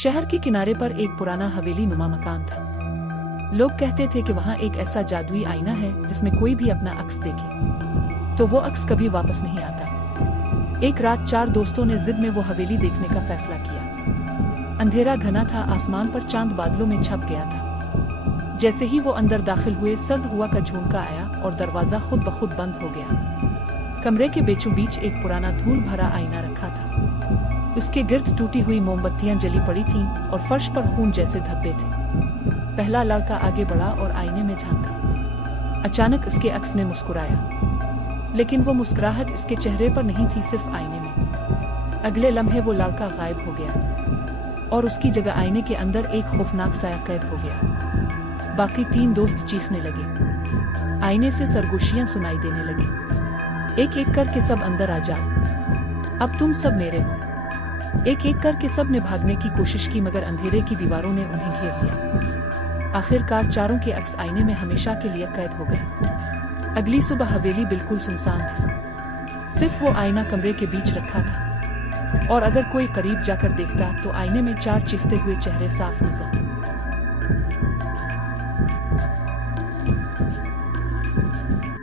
शहर के किनारे पर एक पुराना हवेली नुमा मकान था। लोग कहते थे कि वहाँ एक ऐसा जादुई आईना है जिसमें कोई भी अपना अक्स देखे तो वो अक्स कभी वापस नहीं आता। एक रात 4 दोस्तों ने जिद में वो हवेली देखने का फैसला किया। अंधेरा घना था, आसमान पर चांद बादलों में छप गया था। जैसे ही वो अंदर दाखिल हुए, सर्द हुआ का झोंका आया और दरवाजा खुद ब खुद बंद हो गया। कमरे के बीचों बीच एक पुराना धूल भरा आईना रखा था। उसके गिर्द टूटी हुई मोमबत्तियां जली पड़ी थीं और फर्श पर खून जैसे धब्बे थे। पहला लड़का आगे बढ़ा और आईने में झांका। अचानक इसके अक्स ने मुस्कुराया, लेकिन वो मुस्कुराहट इसके चेहरे पर नहीं थी, सिर्फ आईने में। अगले लम्हे वो लड़का गायब हो गया और उसकी जगह आईने के अंदर एक खौफनाक साया कैद हो गया। बाकी 3 दोस्त चीखने लगे। आईने से सरगोशियां सुनाई देने लगी। एक एक करके सब अंदर आ जाओ, अब तुम सब मेरे हो। एक एक करके सब ने भागने की कोशिश की, मगर अंधेरे की दीवारों ने उन्हें घेर लिया। आखिरकार चारों के अक्स आईने में हमेशा के लिए कैद हो गए। अगली सुबह हवेली बिल्कुल सुनसान थी। सिर्फ वो आईना कमरे के बीच रखा था और अगर कोई करीब जाकर देखता तो आईने में 4 चीखते हुए चेहरे साफ नजर